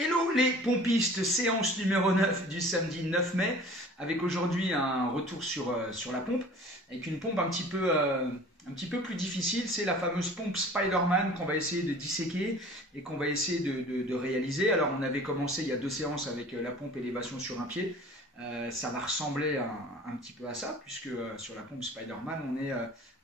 Hello les pompistes, séance numéro 9 du samedi 9 mai, avec aujourd'hui un retour sur la pompe, avec une pompe un petit peu plus difficile, c'est la fameuse pompe Spider-Man qu'on va essayer de disséquer et qu'on va essayer de réaliser. Alors on avait commencé il y a 2 séances avec la pompe élévation sur un pied, ça va ressembler un petit peu à ça, puisque sur la pompe Spider-Man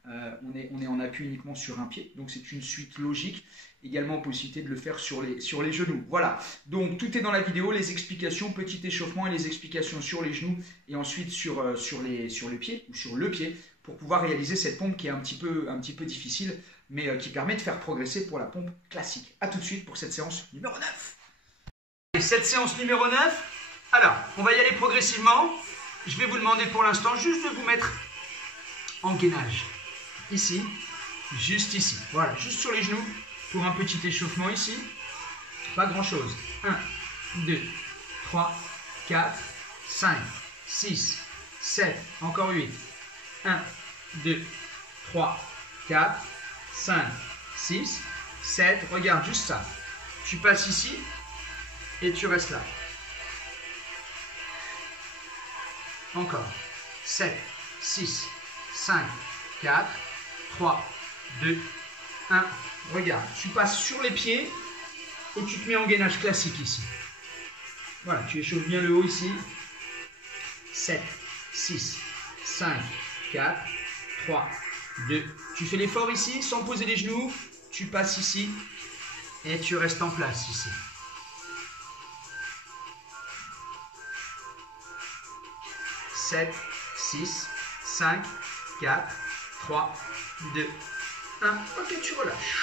on est en appui uniquement sur un pied, donc c'est une suite logique. Également possibilité de le faire sur les genoux. Voilà, donc tout est dans la vidéo, les explications, petit échauffement et les explications sur les genoux et ensuite sur le pied ou sur le pied pour pouvoir réaliser cette pompe qui est un petit peu difficile mais qui permet de faire progresser pour la pompe classique. A tout de suite pour cette séance numéro 9. Et cette séance numéro 9, alors on va y aller progressivement. Je vais vous demander pour l'instant juste de vous mettre en gainage. Ici, juste ici, voilà, juste sur les genoux. Pour un petit échauffement ici, pas grand chose. 1, 2, 3, 4, 5, 6, 7, encore 8. 1, 2, 3, 4, 5, 6, 7. Regarde juste ça. Tu passes ici et tu restes là. Encore. 7, 6, 5, 4, 3, 2, 1. Regarde, tu passes sur les pieds et tu te mets en gainage classique ici. Voilà, tu échauffes bien le haut ici. 7, 6, 5, 4, 3, 2. Tu fais l'effort ici sans poser les genoux. Tu passes ici et tu restes en place ici. « 7, 6, 5, 4, 3, 2, 1. Ok, tu relâches.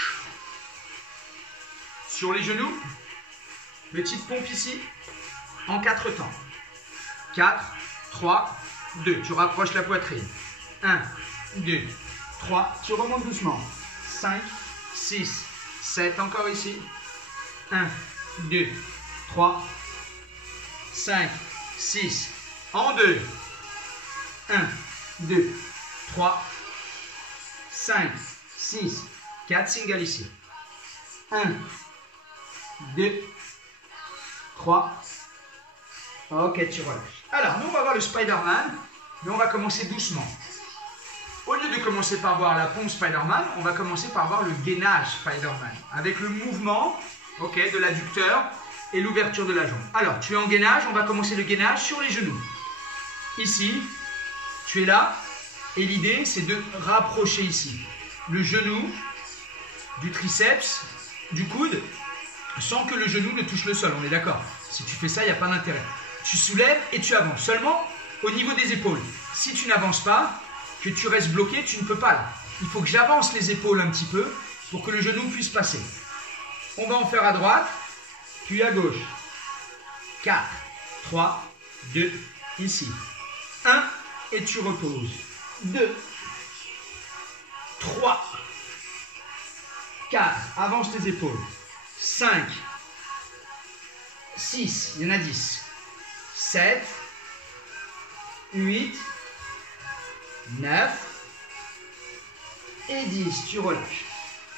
Sur les genoux, petite pompe ici, en 4 temps. 4, 3, 2. Tu rapproches la poitrine. 1, 2, 3. Tu remontes doucement. 5, 6, 7. Encore ici. 1, 2, 3, 5, 6. En 2. 1, 2, 3, 5, 6, 4. Single ici. 1, 2, 3. Ok, tu relâches. Alors, nous, on va voir le Spider-Man, mais on va commencer doucement. Au lieu de commencer par voir la pompe Spider-Man, on va commencer par voir le gainage Spider-Man, avec le mouvement de l'adducteur et l'ouverture de la jambe. Alors, tu es en gainage, on va commencer le gainage sur les genoux. Ici, tu es là, et l'idée, c'est de rapprocher ici le genou du triceps, du coude, sans que le genou ne touche le sol, on est d'accord? Si tu fais ça, il n'y a pas d'intérêt. Tu soulèves et tu avances, seulement au niveau des épaules. Si tu n'avances pas, que tu restes bloqué, tu ne peux pas là. Il faut que j'avance les épaules un petit peu pour que le genou puisse passer. On va en faire à droite, puis à gauche. 4, 3, 2, ici. 1, et tu reposes. 2, 3, 4, avance tes épaules. 5, 6, il y en a 10, 7, 8, 9 et 10. Tu relâches.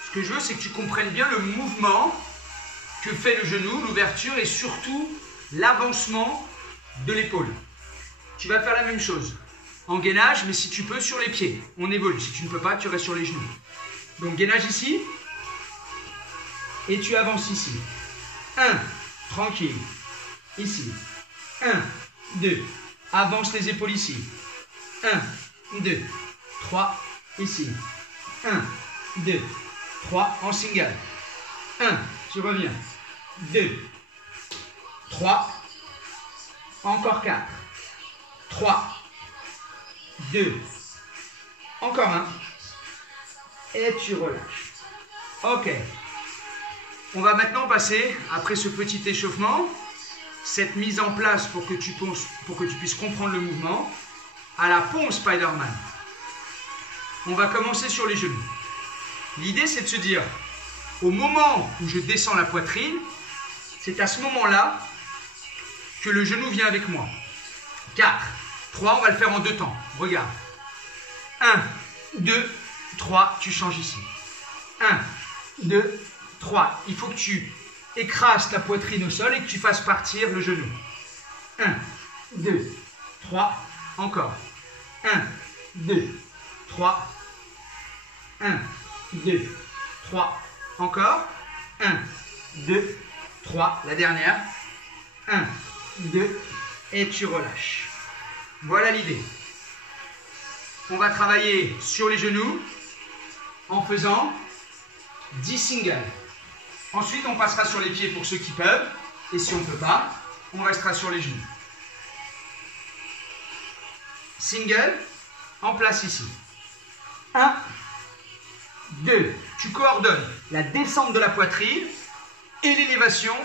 Ce que je veux, c'est que tu comprennes bien le mouvement que fait le genou, l'ouverture et surtout l'avancement de l'épaule. Tu vas faire la même chose en gainage, mais si tu peux, sur les pieds. On évolue. Si tu ne peux pas, tu restes sur les genoux. Donc gainage ici. Et tu avances ici. 1, tranquille. Ici. 1, 2. Avance les épaules ici. 1, 2, 3. Ici. 1, 2, 3. En single. 1, tu reviens. 2, 3. Encore 4. 3, 2. Encore 1. Et tu relâches. Ok. On va maintenant passer, après ce petit échauffement, cette mise en place pour que tu puisses comprendre le mouvement, à la pompe Spider-Man. On va commencer sur les genoux. L'idée, c'est de se dire, au moment où je descends la poitrine, c'est à ce moment-là que le genou vient avec moi. 4, 3, on va le faire en 2 temps. Regarde. 1, 2, 3, tu changes ici. 1, 2, 3. Il faut que tu écrases ta poitrine au sol et que tu fasses partir le genou. 1, 2, 3, encore. 1, 2, 3. 1, 2, 3, encore. 1, 2, 3, la dernière. 1, 2, et tu relâches. Voilà l'idée. On va travailler sur les genoux en faisant 10 singles. Ensuite, on passera sur les pieds pour ceux qui peuvent. Et si on ne peut pas, on restera sur les genoux. Single, en place ici. 1, 2. Tu coordonnes la descente de la poitrine et l'élévation,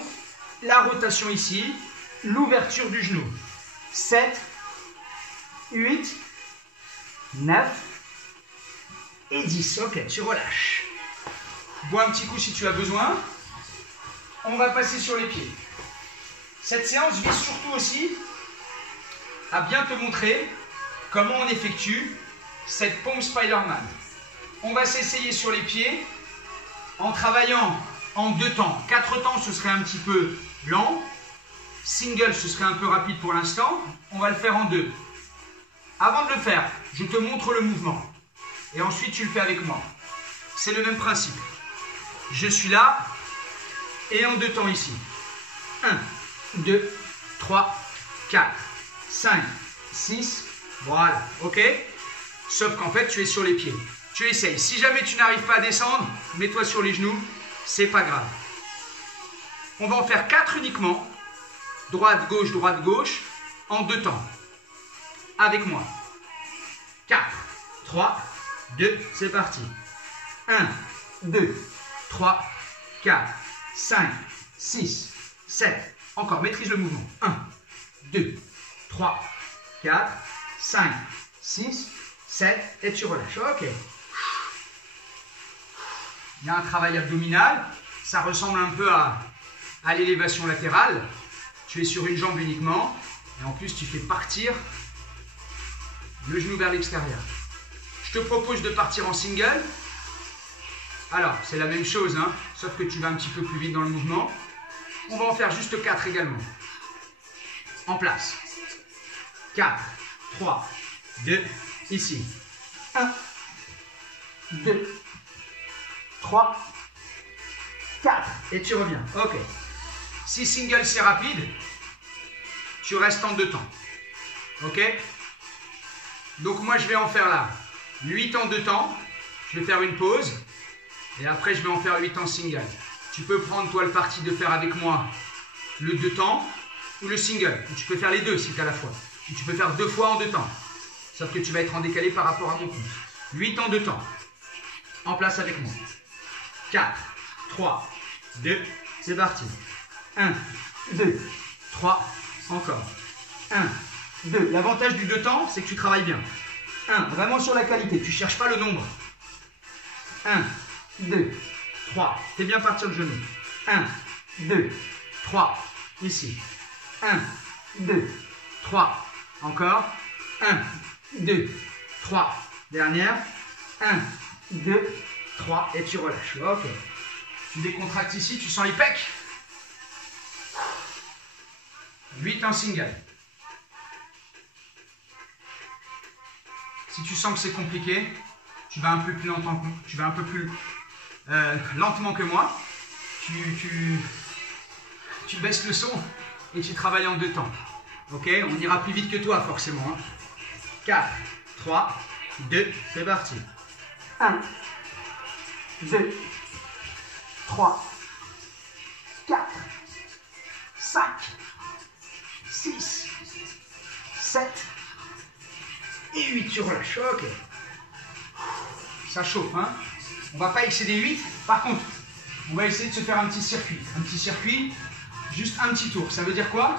la rotation ici, l'ouverture du genou. 7, 8, 9 et 10. Ok, tu relâches. Bois un petit coup si tu as besoin. On va passer sur les pieds. Cette séance vise surtout aussi à bien te montrer comment on effectue cette pompe Spider-Man. On va s'essayer sur les pieds en travaillant en 2 temps. 4 temps, ce serait un petit peu lent. Single, ce serait un peu rapide pour l'instant. On va le faire en 2. Avant de le faire, je te montre le mouvement. Et ensuite, tu le fais avec moi. C'est le même principe. Je suis là et en 2 temps ici. 1, 2, 3, 4, 5, 6. Voilà, ok? Sauf qu'en fait, tu es sur les pieds. Tu essayes. Si jamais tu n'arrives pas à descendre, mets-toi sur les genoux. C'est pas grave. On va en faire 4 uniquement. Droite, gauche, en 2 temps. Avec moi. 4, 3, 2, c'est parti. 1, 2, 3, 4, 5, 6, 7. Encore, maîtrise le mouvement. 1, 2, 3, 4, 5, 6, 7. Et tu relâches. Ok. Il y a un travail abdominal. Ça ressemble un peu à l'élévation latérale. Tu es sur une jambe uniquement. Et en plus, tu fais partir le genou vers l'extérieur. Je te propose de partir en single. Alors, c'est la même chose, hein, sauf que tu vas un petit peu plus vite dans le mouvement. On va en faire juste 4 également. En place. 4, 3, 2, ici. 1, 2, 3, 4. Et tu reviens. Ok. Si single, c'est rapide, tu restes en 2 temps. Ok? Donc moi, je vais en faire là 8 en 2 temps. Je vais faire une pause. Et après, je vais en faire 8 en single. Tu peux prendre, toi, le parti de faire avec moi le 2 temps ou le single. Tu peux faire les deux si tu as la foi. Ou tu peux faire 2 fois en 2 temps. Sauf que tu vas être en décalé par rapport à mon compte. 8 en 2 temps. En place avec moi. 4, 3, 2, c'est parti. 1, 2, 3, encore. 1, 2. L'avantage du 2 temps, c'est que tu travailles bien. 1, vraiment sur la qualité. Tu ne cherches pas le nombre. 1, 2, 3. Fais bien partir le genou. 1, 2, 3. Ici. 1, 2, 3. Encore. 1, 2, 3. Dernière. 1, 2, 3. Et tu relâches. Ok. Tu décontractes ici. Tu sens les pecs. 8 en single. Si tu sens que c'est compliqué, tu vas un peu plus lentement, lentement que moi. Tu baisses le son et tu travailles en 2 temps. Ok, on ira plus vite que toi forcément. 4, 3, 2, c'est parti. 1, 2, 3, 4, 5, 6, 7 et 8. Tu relâches. Ok. Ça chauffe, hein. On va pas excéder 8. Par contre, on va essayer de se faire un petit circuit. Un petit circuit, juste un petit tour. Ça veut dire quoi?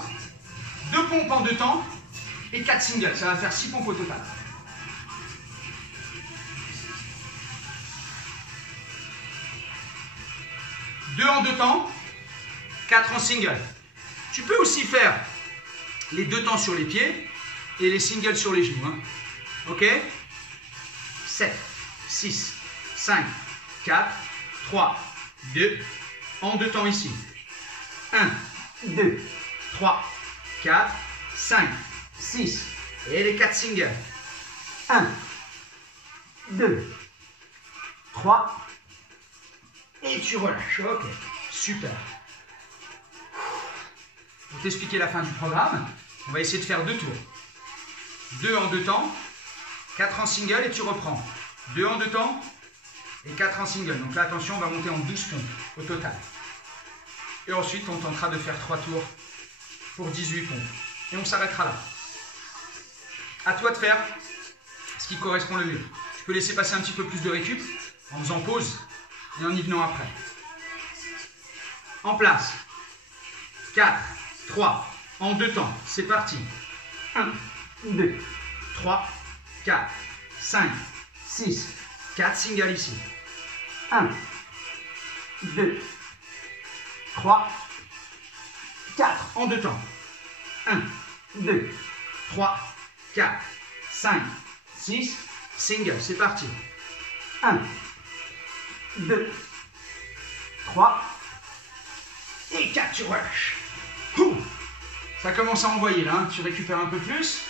2 pompes en 2 temps et 4 singles. Ça va faire 6 pompes au total. Deux en 2 temps, 4 en single. Tu peux aussi faire les 2 temps sur les pieds et les singles sur les genoux. Hein. Ok? 7, 6, 5, 4, 3, 2, en 2 temps ici. 1, 2, 3, 4, 5, 6. Et les 4 singles. 1, 2, 3. Et tu relâches. Ok, super. Pour t'expliquer la fin du programme, on va essayer de faire 2 tours. 2 en 2 temps, 4 en single et tu reprends. 2 en 2 temps et 4 en single. Donc là, attention, on va monter en 12 pompes au total. Et ensuite, on tentera de faire 3 tours pour 18 pompes. Et on s'arrêtera là. À toi de faire ce qui correspond le mieux. Tu peux laisser passer un petit peu plus de récup en faisant pause et en y venant après. En place. 4, 3, en 2 temps. C'est parti. 1, 2, 3, 4, 5, 6, 4 singles ici. 1, 2, 3, 4 en 2 temps. 1, 2, 3, 4, 5, 6, single, c'est parti. 1, 2, 3, et 4, tu relâches. Ça commence à envoyer là, hein. Tu récupères un peu plus.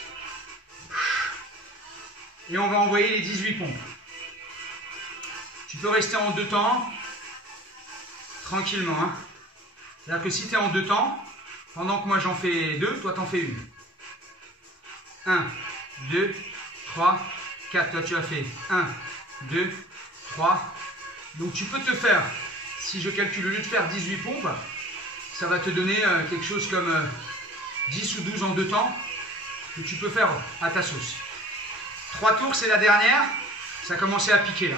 Et on va envoyer les 18 pompes. Tu peux rester en 2 temps, tranquillement. Hein. C'est-à-dire que si tu es en 2 temps, pendant que moi j'en fais 2, toi t'en fais une. 1, 2, 3, 4. Toi tu as fait 1, 2, 3. Donc tu peux te faire, si je calcule, au lieu de faire 18 pompes, ça va te donner quelque chose comme 10 ou 12 en 2 temps que tu peux faire à ta sauce. 3 tours, c'est la dernière. Ça a commencé à piquer là.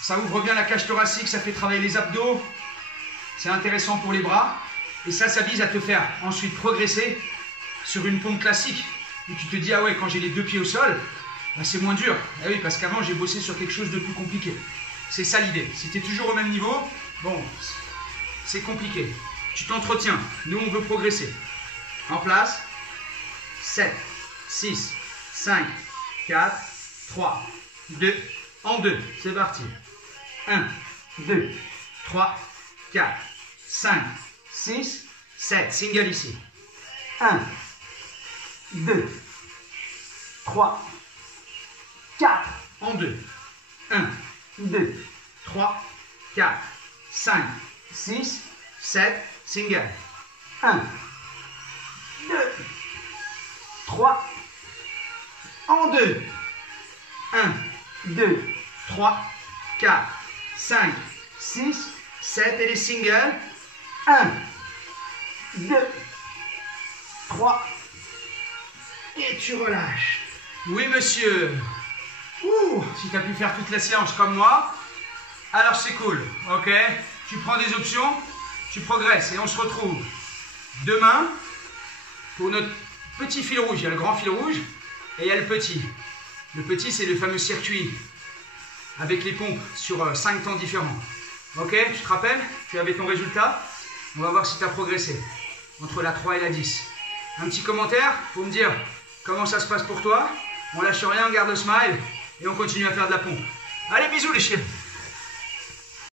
Ça ouvre bien la cage thoracique, ça fait travailler les abdos. C'est intéressant pour les bras. Et ça vise à te faire ensuite progresser sur une pompe classique. Et tu te dis, ah ouais, quand j'ai les 2 pieds au sol, bah c'est moins dur. Ah oui, parce qu'avant, j'ai bossé sur quelque chose de plus compliqué. C'est ça l'idée. Si tu es toujours au même niveau, bon, c'est compliqué. Tu t'entretiens. Nous, on veut progresser. En place. 7, 6, 5, 4, 3, 2, en 2. C'est parti. 1, 2, 3, 4, 5, 6, 7. Single ici. 1, 2, 3, 4. En 2. 1, 2, 3, 4, 5, 6, 7. Single. 1, 2, 3. En 2. 1, 2, 3, 4, 5, 6, 7. Et les singles. 1, 2, 3. Et tu relâches. Oui, monsieur. Ouh, si tu as pu faire toute la séance comme moi, alors c'est cool. Ok? Tu prends des options, tu progresses. Et on se retrouve demain pour notre petit fil rouge. Il y a le grand fil rouge et il y a le petit. Le petit, c'est le fameux circuit avec les pompes sur 5 temps différents. Ok? Tu te rappelles? Tu avais ton résultat. On va voir si tu as progressé entre la 3 et la 10. Un petit commentaire pour me dire comment ça se passe pour toi. On lâche rien, on garde le smile et on continue à faire de la pompe. Allez, bisous les chiens.